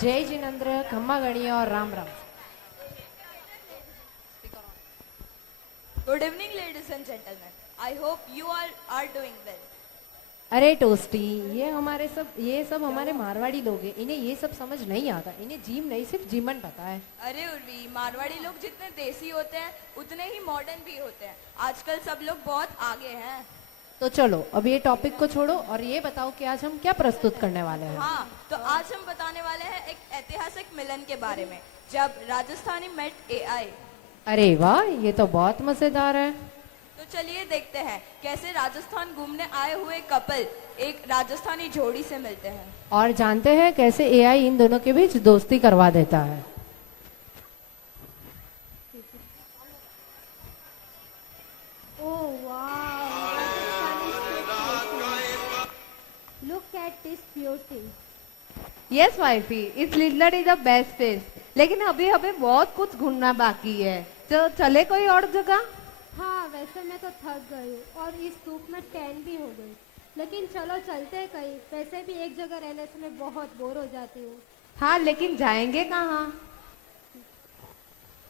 जय जिनेन्द्र, खम्मा गणिया और Ram Ram. Good evening, ladies and gentlemen. I hope you all are doing well. अरे टोस्टी, ये सब हमारे मारवाड़ी लोग हैं। इन्हें ये सब समझ नहीं आता। इन्हें जिम नहीं, सिर्फ जीमन पता है। अरे उर्वी, मारवाड़ी लोग जितने देसी होते हैं उतने ही मॉडर्न भी होते हैं। आजकल सब लोग बहुत आगे हैं। तो चलो अब ये टॉपिक को छोड़ो और ये बताओ कि आज हम क्या प्रस्तुत करने वाले हैं। हाँ, तो आज हम बताने वाले हैं एक ऐतिहासिक मिलन के बारे में, जब राजस्थानी मेट एआई। अरे वाह, ये तो बहुत मजेदार है। तो चलिए देखते हैं कैसे राजस्थान घूमने आए हुए कपल एक राजस्थानी जोड़ी से मिलते हैं और जानते हैं कैसे एआई इन दोनों के बीच दोस्ती करवा देता है। Oh wow! Look at this beauty. Yes wifey, it's literally the best place. लेकिन अभी हमें बहुत कुछ घूमना बाकी है, तो चले कोई और जगह। हाँ, वैसे मैं तो थक गई हूँ और इस धूप में टैन भी हो गई। लेकिन चलो चलते हैं कहीं। वैसे भी एक जगह रहने से मैं बहुत बोर हो जाती हूँ। हाँ, लेकिन जाएंगे कहाँ?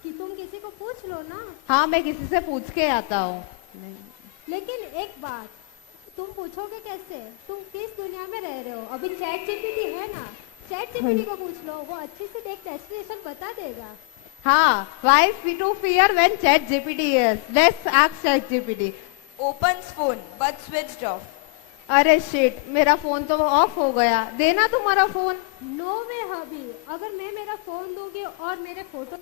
कि तुम किसी को पूछ लो ना। हाँ, मैं किसी से पूछ के आता हूँ। लेकिन एक बात, तुम पूछोगे कैसे? तुम किस दुनिया में रह रहे हो? अभी चैट जीपीटी है ना, चैट जीपीटी को पूछ लो, वो अच्छे से एक डेस्टिनेशन बता देगा। हाँ, why to fear when chat GPT is? Let's ask chat GPT. Opens phone but switched off. अरे शिट, मेरा फोन तो ऑफ हो गया। देना तुम्हारा फोन। नो वे हबी, अगर मैं मेरा फोन दूंगी और मेरे फोटो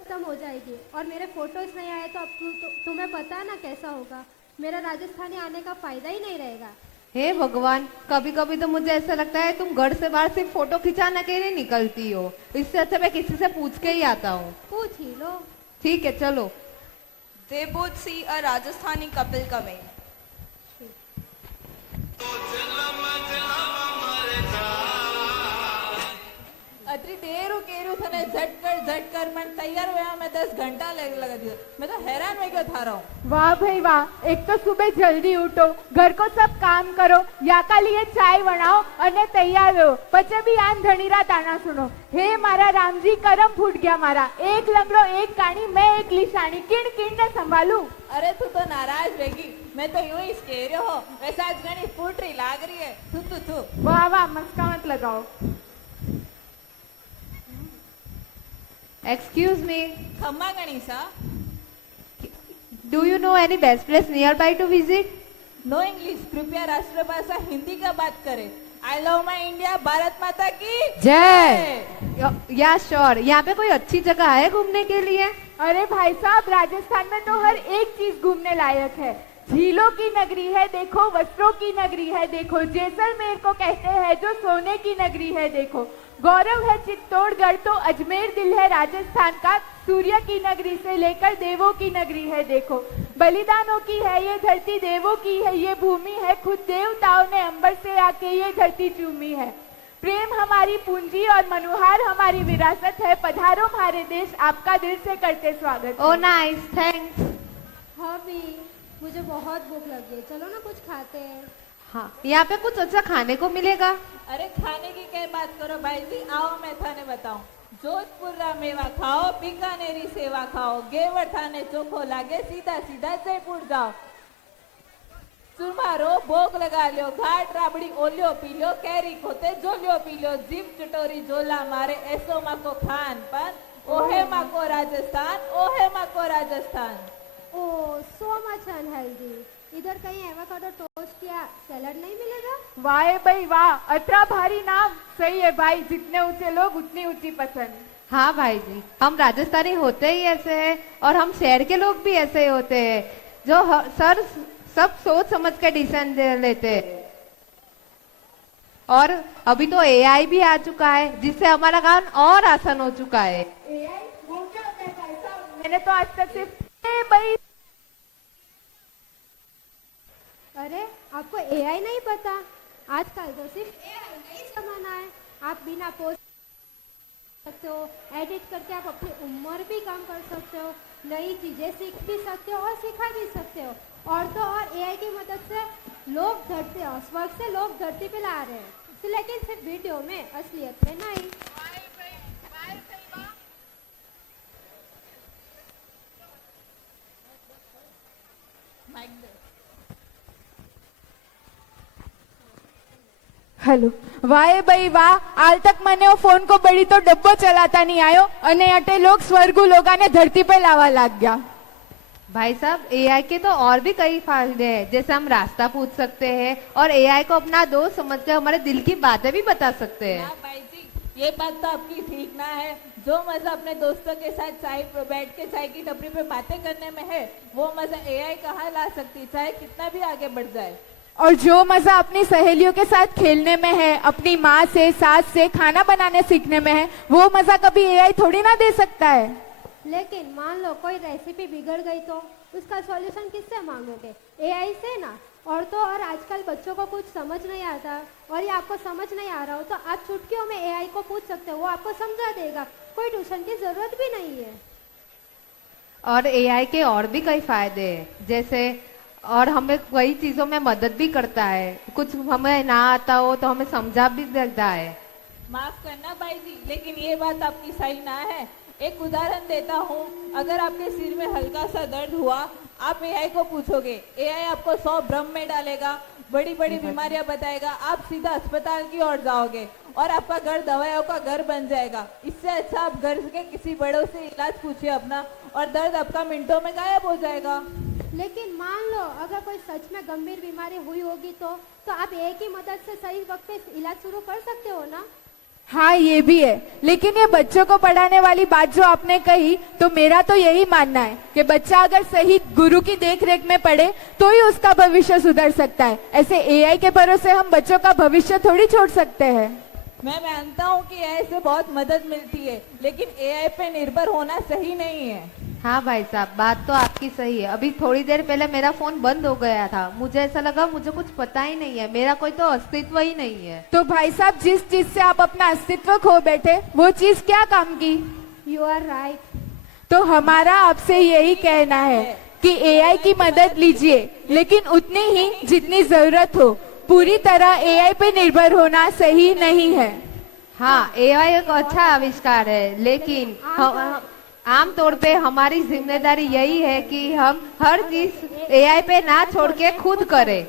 खत्म हो जाएगी और मेरे फोटोज नहीं आए तो अब तुम्हें पता है ना कैसा होगा। मेरा राजस्थानी आने का फायदा ही नहीं रहेगा। हे भगवान, कभी कभी तो मुझे ऐसा लगता है तुम घर से बाहर सिर्फ फोटो खिंचाने के लिए निकलती हो। इससे अच्छा मैं किसी से पूछ के ही आता हूँ। पूछ ही लो। ठीक है, चलो। They both see a Rajasthani couple coming. Atri देरू केरू थने झट कर मन तैयार हुआ। मैं 10 घंटा लगा दिया। मैं तो हैरान हो गया था रहा हूँ। वाह भाई वाह, एक तो सुबह जल्दी उठो, घर को सब काम करो, या का लिए चाय बनाओ અને તૈયાર રહો, પછી બી આન ધણીરા તાણા સુનો। હે મારા રામજી, કરમ ફૂટ ગયા મારા। એક લંગડો એક કાણી, मैं एक लिशानी, किण किण ने संभालू। अरे तू तो नाराज रहेगी, मैं तो यूं ही कह रही हो। वैसे आज घनी फूटरी लाग रही है। तू वाह वाह, मस्का मत लगाओ। Excuse me, खम्मा गणिसा। do you know any best place nearby to visit? No English, कृपया राष्ट्रभाषा हिंदी का बात करें। I love my India, Bharat माता की जय। या श्योर, यहाँ पे कोई अच्छी जगह है घूमने के लिए? अरे भाई साहब, राजस्थान में तो हर एक चीज घूमने लायक है। झीलों की नगरी है देखो, वस्त्रों की नगरी है देखो, जैसलमेर को कहते हैं जो सोने की नगरी है देखो, गौरव है चित्तौड़गढ़ तो अजमेर दिल है राजस्थान का, सूर्य की नगरी से लेकर देवों की नगरी है देखो, बलिदानों की है ये धरती, देवों की है ये भूमि है, खुद देवताओं ने अंबर से आके ये धरती चूमी है, प्रेम हमारी पूंजी और मनुहार हमारी विरासत है, पधारो हमारे देश, आपका दिल से करते स्वागत। ओ नाइस, थैंक्स। हबी, मुझे बहुत भूख लग गई, चलो ना कुछ खाते हैं। हाँ, यहाँ पे कुछ अच्छा खाने को मिलेगा? अरे खाने की क्या बात करो भाई जी, आओ मैं थाने बताऊं। जोधपुर रा मेवा खाओ, बीकानेरी सेवा खाओ, गेवर थाने चोखो लागे, सीधा सीधा जयपुर जाओ। सुरमारो भोग लगा लियो, घाट राबड़ी ओलियो पी लियो, कैरी खोते जोलियो पी लियो, जीप चटोरी जोला मारे, ऐसो माको खान पान, ओहे माको राजस्थान, ओहे माको राजस्थान। ओह, सो मच अनहेल्दी। इधर कहीं एवोकाडो टोस्ट या सैलड नहीं मिलेगा? वाह भाई वाह, अतरा भारी नाम। सही है भाई, जितने ऊंचे लोग उतनी ऊंची पसंद। हाँ भाई जी, हम राजस्थानी होते ही ऐसे हैं और हम शहर के लोग भी ऐसे ही होते हैं जो सर सब सोच समझ के डिसीजन दे लेते हैं। और अभी तो एआई भी आ चुका है जिससे हमारा काम और आसान हो चुका है। एआई वो क्या होता है भाई साहब? मैंने तो आज तक सिर्फ भाई। अरे आपको एआई नहीं पता? आजकल तो सिर्फ एआई का ही जमाना है। आप बिना पोस्ट सकते हो, एडिट करके आप अपनी उम्र भी कम कर सकते हो, नई चीजें सीख भी सकते हो और सिखा भी सकते हो। और तो और एआई की मदद से लोग धरती स्वर्ग से लोग धरती पे ला रहे हैं। तो लेकिन सिर्फ वीडियो में, असलियत में नहीं। हेलो वाह भाई वाह हाल तक मैंने वो फोन को बड़ी तो डब्बो चलाता नहीं आयो अने अटे लोग स्वर्गु लोगा ने धरती पे लावा लाग गया। भाई साहब एआई के तो और भी कई फायदे हैं, जैसे हम रास्ता पूछ सकते हैं और एआई को अपना दोस्त समझकर हमारे दिल की बातें भी बता सकते हैं। हाँ भाई जी, ये बात तो आपकी ठीक ना है। जो मजा अपने दोस्तों के साथ चाय पर बैठ के चाय की टपरी पे बातें करने में है, वो मजा एआई कहाँ ला सकती, चाहे कितना भी आगे बढ़ जाए। और जो मजा अपनी सहेलियों के साथ खेलने में है, अपनी माँ से सास से खाना बनाने सीखने में है, वो मजा कभी एआई थोड़ी ना दे सकता है। लेकिन मान लो कोई रेसिपी बिगड़ गई तो उसका सॉल्यूशन किससे मांगोगे? एआई से ना। और तो और आजकल बच्चों को कुछ समझ नहीं आता और ये आपको समझ नहीं आ रहा हो तो आप चुटकियों में एआई को पूछ सकते हो, वो आपको समझा देगा, कोई ट्यूशन की जरूरत भी नहीं है। और एआई के और भी कई फायदे हैं, जैसे और हमें कई चीजों में मदद भी करता है, कुछ हमें ना आता हो तो हमें समझा भी देता है। माफ करना भाई जी, लेकिन ये बात आपकी सही ना है। एक उदाहरण देता हूँ, अगर आपके सिर में हल्का सा दर्द हुआ, आप एआई को पूछोगे, एआई आपको 100 भ्रम में डालेगा, बड़ी बड़ी बीमारियां बताएगा, आप सीधा अस्पताल की ओर जाओगे और आपका घर दवाइयों का घर बन जाएगा। इससे अच्छा आप घर के किसी बड़ों से इलाज पूछिए अपना, और दर्द आपका मिनटों में गायब हो जाएगा। लेकिन मान लो अगर कोई सच में गंभीर बीमारी हुई होगी तो आप एआई की मदद से सही वक्त पे इलाज शुरू कर सकते हो ना। हाँ ये भी है, लेकिन ये बच्चों को पढ़ाने वाली बात जो आपने कही, तो मेरा तो यही मानना है कि बच्चा अगर सही गुरु की देखरेख में पढ़े तो ही उसका भविष्य सुधर सकता है। ऐसे एआई के भरोसे हम बच्चों का भविष्य थोड़ी छोड़ सकते हैं। मैं मानता हूँ कि एआई से बहुत मदद मिलती है, लेकिन एआई पे निर्भर होना सही नहीं है। हाँ भाई साहब, बात तो आपकी सही है। अभी थोड़ी देर पहले मेरा फोन बंद हो गया था, मुझे ऐसा लगा मुझे कुछ पता ही नहीं है, मेरा कोई तो अस्तित्व ही नहीं है। तो भाई साहब जिस चीज से आप अपना अस्तित्व खो बैठे वो चीज क्या काम की? You are right. तो हमारा आपसे यही कहना है कि एआई की मदद लीजिए, लेकिन उतनी ही जितनी जरूरत हो। पूरी तरह एआई पे निर्भर होना सही नहीं है। हाँ, एआई एक अच्छा आविष्कार है, लेकिन आमतौर पे हमारी जिम्मेदारी यही है कि हम हर चीज एआई पे ना छोड़ के खुद करें।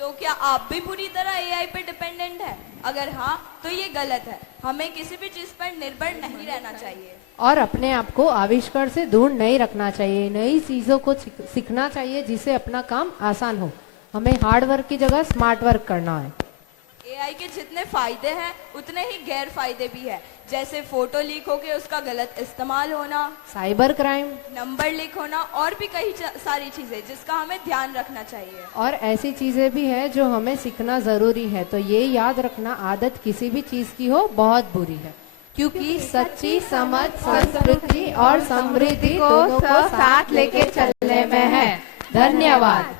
तो क्या आप भी पूरी तरह एआई पे डिपेंडेंट है? अगर हाँ तो ये गलत है। हमें किसी भी चीज पर निर्भर नहीं रहना चाहिए और अपने आप को आविष्कार से दूर नहीं रखना चाहिए। नई चीजों को सीखना चाहिए जिससे अपना काम आसान हो। हमें हार्ड वर्क की जगह स्मार्ट वर्क करना है। एआई के जितने फायदे हैं उतने ही गैर फायदे भी है, जैसे फोटो लीक होके उसका गलत इस्तेमाल होना, साइबर क्राइम, नंबर लीक होना और भी कई सारी चीजें जिसका हमें ध्यान रखना चाहिए। और ऐसी चीजें भी है जो हमें सीखना जरूरी है। तो ये याद रखना, आदत किसी भी चीज की हो बहुत बुरी है, क्योंकि सच्ची समझ संस्कृति और समृद्धि दोनों को साथ लेके चलने में है। धन्यवाद।